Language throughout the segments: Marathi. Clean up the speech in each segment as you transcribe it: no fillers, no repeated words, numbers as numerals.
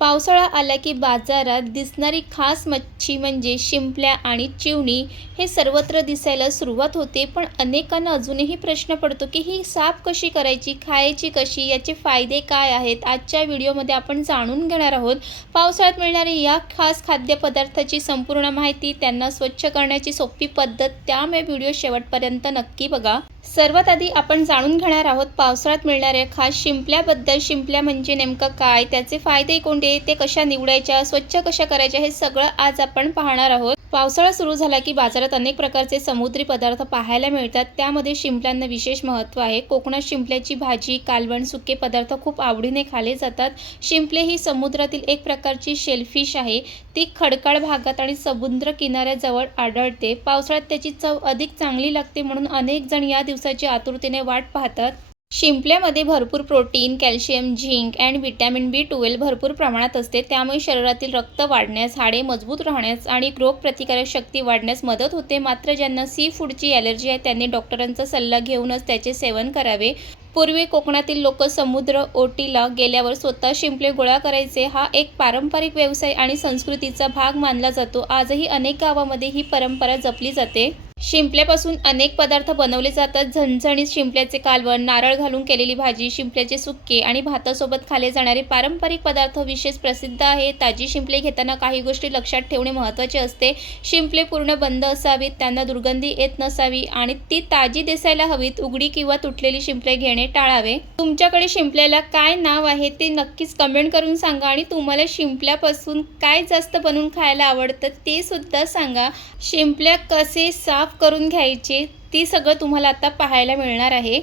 पावसाळा आला की बाजारात दिसणारी खास मच्छी म्हणजे शिंपल्या आणि चिवणी हे सर्वत्र दिसायला सुरुवात होते. पण अनेकांना अजूनही प्रश्न पडतो की ही साफ कशी करायची, खायची कशी, याचे फायदे काय आहेत. आजच्या व्हिडिओमध्ये आपण जाणून घेणार आहोत पावसाळ्यात मिळणारी या खास खाद्यपदार्थाची संपूर्ण माहिती, त्यांना स्वच्छ करण्याची सोपी पद्धत. त्यामुळे व्हिडिओ शेवटपर्यंत नक्की बघा. सर्वात आधी आपण जाणून घेणार आहोत पावसाळ्यात मिळणाऱ्या खास शिंपल्याबद्दल. शिंपल्या म्हणजे नेमकं काय, त्याचे फायदे कोणते, ते कशा निवडायच्या, स्वच्छ कशा करायच्या, हे सगळं आज आपण पाहणार आहोत. पावसाळा सुरू झाला की बाजारात अनेक प्रकारचे समुद्री पदार्थ पाहायला मिळतात. त्यामध्ये शिंपल्यांना विशेष महत्त्व आहे. कोकणात शिंपल्याची भाजी, कालवण, सुके पदार्थ खूप आवडीने खाल्ले जातात. शिंपले ही समुद्रातील एक प्रकारची शेलफिश आहे. ती खडकाळ भागात आणि समुद्र किनाऱ्याजवळ आढळते. पावसाळ्यात त्याची चव अधिक चांगली लागते, म्हणून अनेक जण या दिवसाची आतुरतेने वाट पाहतात. शिंपल्यामध्ये भरपूर प्रोटीन, कॅल्शियम, झिंक आणि व्हिटॅमिन B12 भरपूर प्रमाणात असते. त्यामुळे शरीरातील रक्त वाढण्यास, हाडे मजबूत राहण्यास आणि रोगप्रतिकारक शक्ती वाढण्यास मदत होते. मात्र ज्यांना सी फूडची ॲलर्जी आहे त्यांनी डॉक्टरांचा सल्ला घेऊनच त्याचे सेवन करावे. पूर्वी कोकणातील लोक समुद्र ओटीला गेल्यावर स्वतः शिंपले गोळा करायचे. हा एक पारंपरिक व्यवसाय आणि संस्कृतीचा भाग मानला जातो. आजही अनेक गावांमध्ये ही परंपरा जपली जाते. शिंपल्यापासून अनेक पदार्थ बनवले जातात. झणझणीत शिंपल्याचे कालवण, नारळ घालून केलेली भाजी, शिंपल्याचे सुक्के आणि भातासोबत खाल्ले जाणारे पारंपरिक पदार्थ विशेष प्रसिद्ध आहे. ताजी शिंपले घेताना काही गोष्टी लक्षात ठेवणे महत्त्वाचे असते. शिंपले पूर्ण बंद असावीत, त्यांना दुर्गंधी येत नसावी आणि ती ताजी दिसायला हवीत. उघडी किंवा तुटलेली शिंपले घेणे टाळावे. तुमच्याकडे शिंपल्याला काय नाव आहे ते नक्कीच कमेंट करून सांगा आणि तुम्हाला शिंपल्यापासून काय जास्त बनवून खायला आवडतं ते सुद्धा सांगा. शिंपल्या कसे साफ करून घ्यायचे ती सगळं तुम्हाला आता पाहायला मिळणार आहे.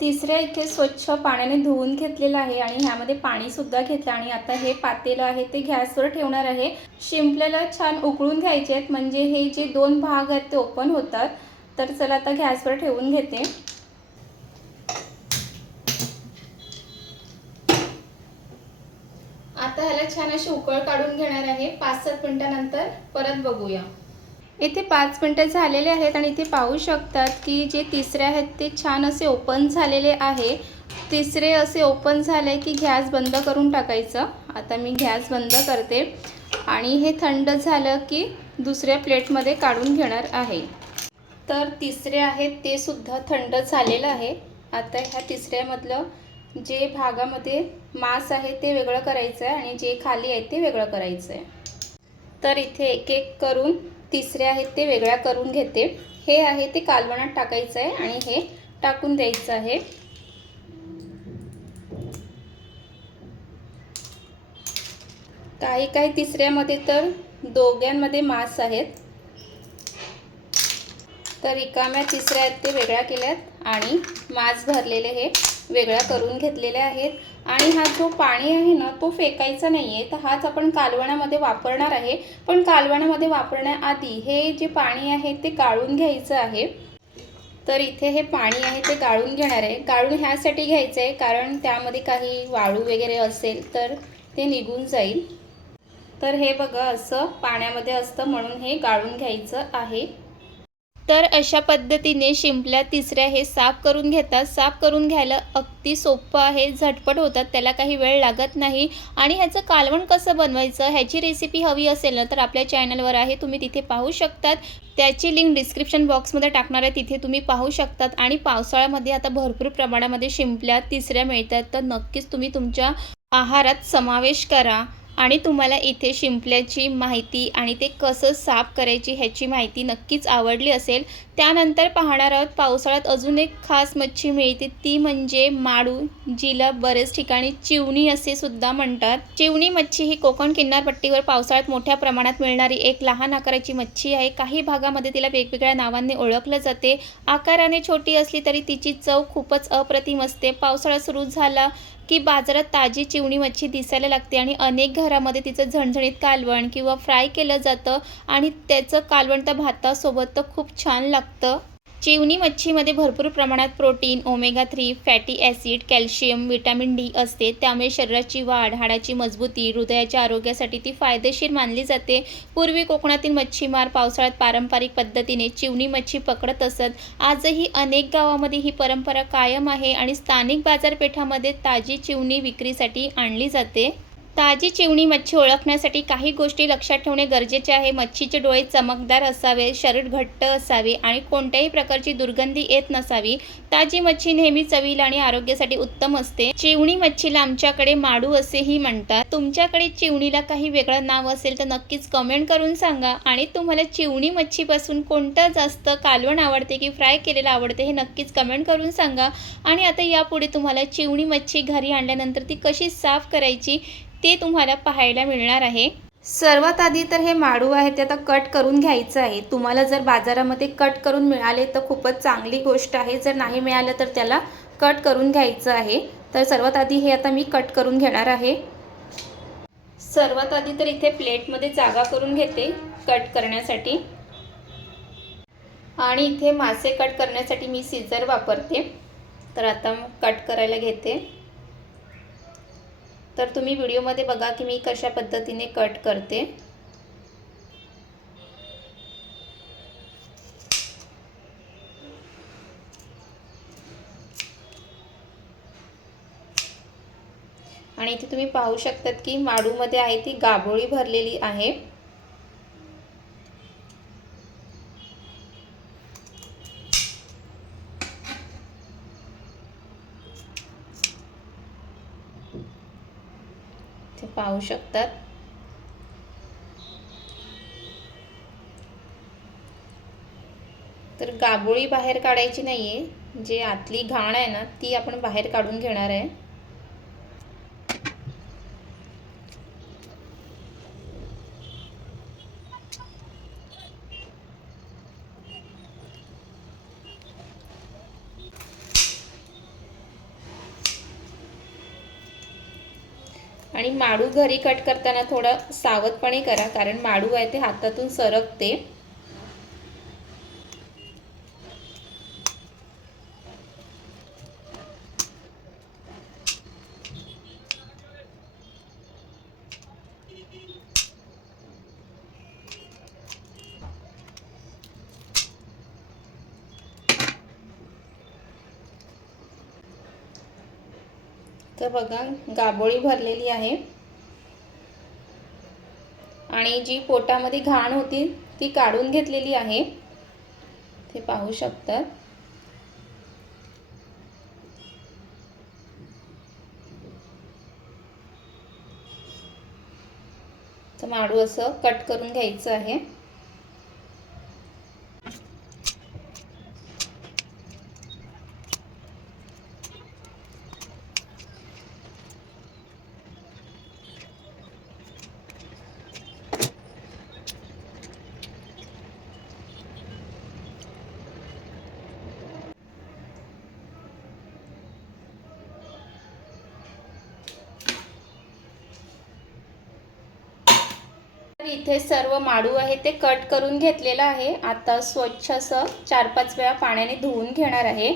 तिसऱ्या इथे स्वच्छ पाण्याने धुवून घेतलेलं आहे आणि ह्यामध्ये पाणी सुद्धा घेतलं आणि आता हे पातेलं आहे ते गॅसवर ठेवणार आहे. शिंपल्याला छान उकळून घ्यायचे आहेत, म्हणजे हे जे दोन भाग आहेत ते ओपन होतात. तर चला आता गॅसवर ठेवून घेते. आता ह्याला छान अशी उकळ काढून घेणार आहे. 5-7 मिनिटांनंतर परत बघूया. इथे 5 मिनिटं झालेले आहेत आणि इथे पाहू शकतात की जे तिसरे आहेत ते छान असे ओपन झालेले आहे. तिसरे असे ओपन झाले की गॅस बंद करून टाकायचं. आता मी गॅस बंद करते आणि हे थंड झालं की दुसऱ्या प्लेटमध्ये काढून घेणार आहे. तर तिसरे आहेत ते सुद्धा थंड झालेलं आहे. आता ह्या तिसऱ्यामधलं जे भागामध्ये मांस आहे ते वेगळं करायचं आहे आणि जे खाली आहे ते वेगळं करायचं आहे. तर इथे एक एक करून तिसरे आहेत ते वेगळ्या करून घेते. हे आहे ते कालवणात टाकायचं आहे आणि हे टाकून द्यायचं आहे. काही काही तिसऱ्यामध्ये तर दोघांमध्ये मांस आहेत. तर रिकाम्या तिसऱ्या आहेत ते वेगळ्या केल्यात आणि मांस भरलेले हे वेगळ्या करून घेतलेले आहेत. आणि हा जो पाणी आहे ना तो फेकायचा नाही आहे, तर हाच आपण कालवणामध्ये वापरणार आहे. पण कालवणामध्ये वापरण्याआधी हे जे पाणी आहे ते गाळून घ्यायचं आहे. तर इथे हे पाणी आहे ते गाळून घेणार आहे. गाळून ह्यासाठी घ्यायचं आहे कारण त्यामध्ये काही वाळू वगैरे असेल तर ते निघून जाईल. तर हे बघा असं पाण्यामध्ये असतं, म्हणून हे गाळून घ्यायचं आहे. तर अशा पद्धतीने शिंपल्या तिसऱ्या हे साफ करून घेतात. साफ करून घ्यायला अगदी सोपं आहे, झटपट होतात, त्याला काही वेळ लागत नाही. आणि ह्याचं कालवण कसं बनवायचं ह्याची रेसिपी हवी असेल ना तर आपल्या चॅनलवर आहे, तुम्ही तिथे पाहू शकतात. त्याची लिंक डिस्क्रिप्शन बॉक्समध्ये टाकणार आहे, तिथे तुम्ही पाहू शकतात. आणि पावसाळ्यामध्ये आता भरपूर प्रमाणामध्ये शिंपल्या तिसऱ्या मिळतात, तर नक्कीच तुम्ही तुमच्या आहारात समावेश करा. आणि तुम्हाला इथे शिंपल्याची माहिती आणि ते कसं साफ करायची ह्याची माहिती नक्कीच आवडली असेल. त्यानंतर पाहणार आहोत पावसाळ्यात अजून एक खास मच्छी मिळते, ती म्हणजे माळू, जिला बरेच ठिकाणी चिवणी असे सुद्धा म्हणतात. चिवणी मच्छी ही कोकण किनारपट्टीवर पावसाळ्यात मोठ्या प्रमाणात मिळणारी एक लहान आकाराची मच्छी आहे. काही भागामध्ये तिला वेगवेगळ्या नावांनी ओळखलं जाते. आकाराने छोटी असली तरी तिची चव खूपच अप्रतिम असते. पावसाळा सुरू झाला की बाजारात ताजी चिवणी मच्छी दिसायला लागते आणि अनेक घरामध्ये तिचं झणझणीत कालवण किंवा फ्राय केलं जातं आणि त्याचं कालवण तर भातासोबत तर खूप छान लागतं. चिवणी मच्छीमध्ये भरपूर प्रमाणात protein, omega 3, fatty acid, calcium, vitamin D असते. त्यामुळे शरीराची वाढ, हाडाची मजबूती, हृदयाच्या आरोग्यासाठी ती फायदेशीर मानली जाते. पूर्वी कोकणातील मच्छीमार पावसाळ्यात पारंपरिक पद्धतीने चिवणी मच्छी पकडत असत. आजही अनेक गावांमध्ये ही परंपरा कायम आहे आणि स्थानिक बाजारपेठांमध्ये ताजी चिवणी विक्रीसाठी आणली जाते. ताजी चिवणी मच्छी ओळखण्यासाठी काही गोष्टी लक्षात ठेवणे गरजेचे आहे. मच्छीचे डोळे चमकदार असावे, शरीर घट्ट असावे आणि कोणत्याही प्रकारची दुर्गंधी येत नसावी. ताजी मच्छी नेहमी चवीला आणि आरोग्यासाठी उत्तम असते. चिवणी मच्छीला आमच्याकडे माडू असेही म्हणतात. तुमच्याकडे चिवणीला काही वेगळं नाव असेल तर नक्कीच कमेंट करून सांगा. आणि तुम्हाला चिवणी मच्छीपासून कोणतं जास्त कालवण आवडते की फ्राय केलेलं आवडते हे नक्कीच कमेंट करून सांगा. आणि आता यापुढे तुम्हाला चिवणी मच्छी घरी आणल्यानंतर ती कशी साफ करायची ते तुम्हाला पाहायला मिळणार आहे. सर्वात आधी तर हे माडू आहे ते आता कट करून घ्यायचं आहे. तुम्हाला जर बाजारामध्ये कट करून मिळाले तर खूपच चांगली गोष्ट आहे. जर नाही मिळालं तर त्याला कट करून घ्यायचं आहे. तर सर्वात आधी हे आता मी कट करून घेणार आहे. सर्वात आधी तर इथे प्लेटमध्ये जागा करून घेते कट करण्यासाठी. आणि इथे मासे कट करण्यासाठी मी सीझर वापरते. तर आता कट करायला घेते. तर तुम्ही व्हिडिओमध्ये बघा की मी कशा पद्धतीने कट करते. आणि इथे तुम्ही पाहू शकतात की माडूमध्ये आहे ती गाभोळी भरलेली आहे. ते पाहू शकतात. तर गाभोळी बाहेर काढायची नाहीये. जे आतली घाण आहे ना ती आपण बाहेर काढून घेणार आहे. आणि माडू घरी कट करताना थोडं सावधपणे करा, कारण माडू आहे ते हातातून सरकते. तर बघा गाभोळी भरलेली आहे. आणि जी पोटामध्ये घाण होती ती काढून घेतलेली आहे. ते पाहू शकतात. तर माडू असं कट करून घ्यायचं आहे. इथे सर्व माडू आहे ते कट करून घेतलेला आहे. आता स्वच्छ असं 4-5 वेळा पाण्याने धुवून घेणार आहे.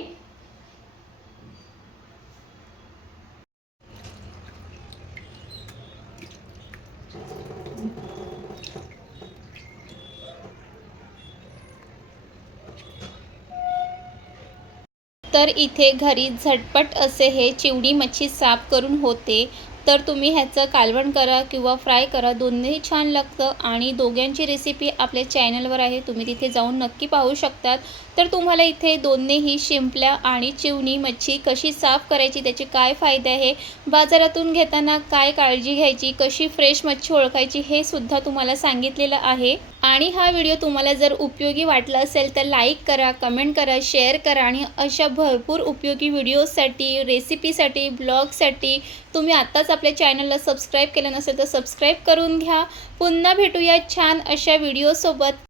तर इथे घरी झटपट असे हे चिवणी मच्छी साफ करून होते. तर तुम्ही ह्याचं कालवण करा किंवा फ्राय करा, दोन्ही छान लागतं. आणि दोघांची रेसिपी आपल्या चॅनलवर आहे, तुम्ही तिथे जाऊन नक्की पाहू शकतात. तर तुम्हाला इथे दोन्हीही शिंपल्या आणि चिवणी मच्छी कशी साफ करायची, त्याचे काय फायदे आहे, बाजारातून घेताना काय काळजी घ्यायची, कशी फ्रेश मच्छी ओळखायची हे सुद्धा तुम्हाला सांगितलेलं आहे. आणि हा व्हिडिओ तुम्हाला जर उपयोगी वाटला असेल तर लाईक करा, कमेंट करा, शेअर करा. आणि अशा भरपूर उपयोगी व्हिडिओसाठी, रेसिपीसाठी, ब्लॉगसाठी तुम्ही आत्ताच आपल्या चॅनलला सबस्क्राईब केलं नसेल तर सबस्क्राईब करून घ्या. पुन्हा भेटूया छान अशा व्हिडिओसोबत.